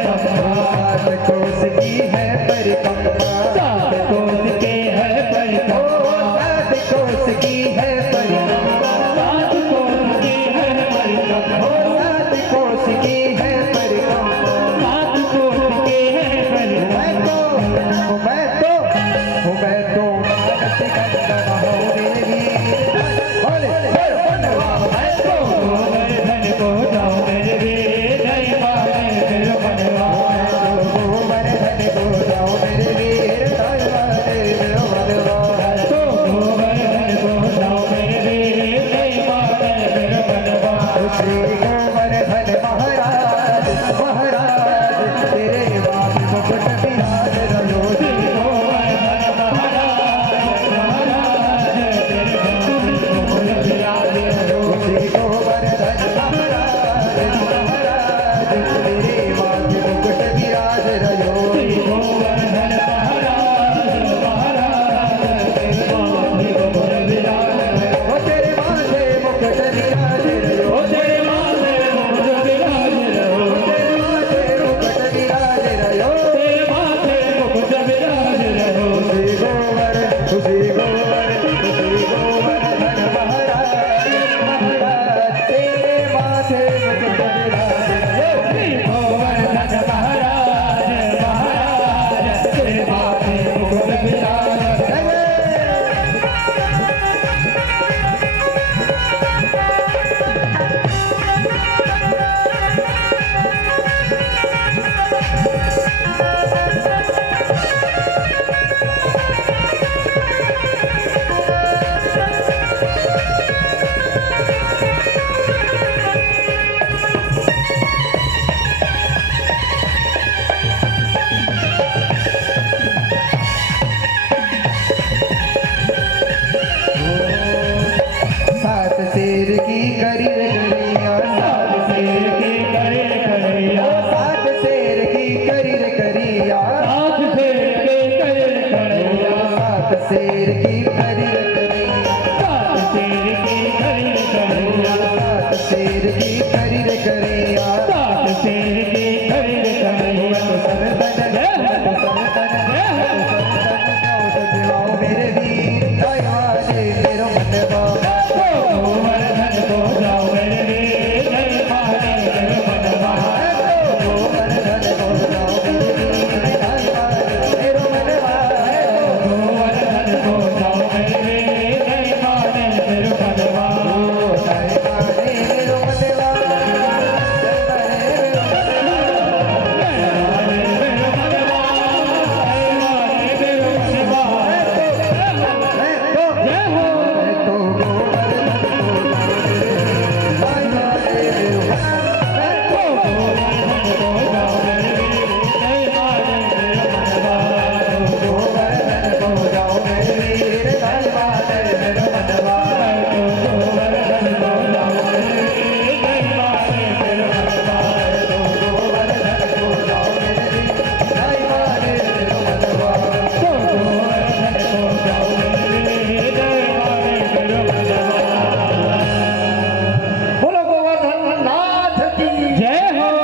सात कोस की है परिक्रमा, सात कोस की है परिक्रमा, सात कोस की है परिक्रमा, सात कोस की है परिक्रमा, सात कोस की है परिक्रमा, सात कोस की है परिक्रमा। मैं तो भारत कंगन हो मेरी, बोले बनवा मैं तो गोवर्धन को जाऊं मेरे वीर, जय माने फिर बनवा। गोवर्धन को जाओ मेरे वीर, जय माने फिर बनवा। तो गोवर्धन को जाऊं मेरे वीर, जय माने फिर बनवा। श्री गोवर्धन महाराज महाराज तेरे बाप मुकुट विराज रहो। श्री गोवर्धन महाराज महाराज तेरे मुकुट विराज रहो। श्री गोवर्धन महाराज महाराज